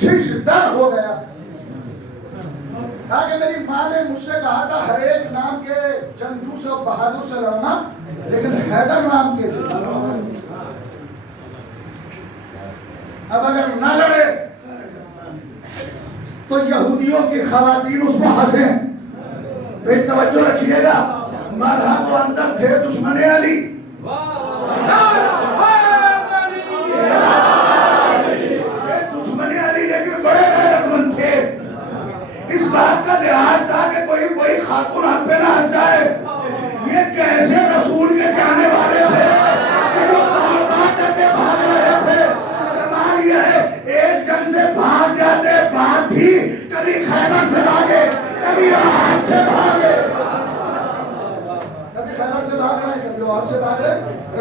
شش در ہو گیا. کہا کہ میری ماں نے مجھ سے کہا تھا ہر ایک نام کے جنگجو سے اور بہادر سے لڑنا، لیکن حیدر نام کے سے لڑنا. اب اگر نہ لڑے تو یہودیوں کی خواتین اس کو ہنسیں. بے توجہ رکھیے گا، مرحب و اندر تھے دشمن علی. دشمن علی لیکن بڑے غیرت مند تھے. اس بات کا لحاظ تھا کہ کوئی خاتون ہم پہ نہ ہنس جائے. یہ کیسے رسول کے چاہنے والے تھے کہ وہ بار بار ڈرتے بھاگ رہے تھے. کمال یہ ہے ایک جنگ سے بھاگ جاتے بات تھی، کبھی خیبر سے بھاگے، کبھی آہد سے بھاگے. کبھی خیبر سے بھاگ رہے ہیں، کبھی آہد سے بھاگ رہے ہیں.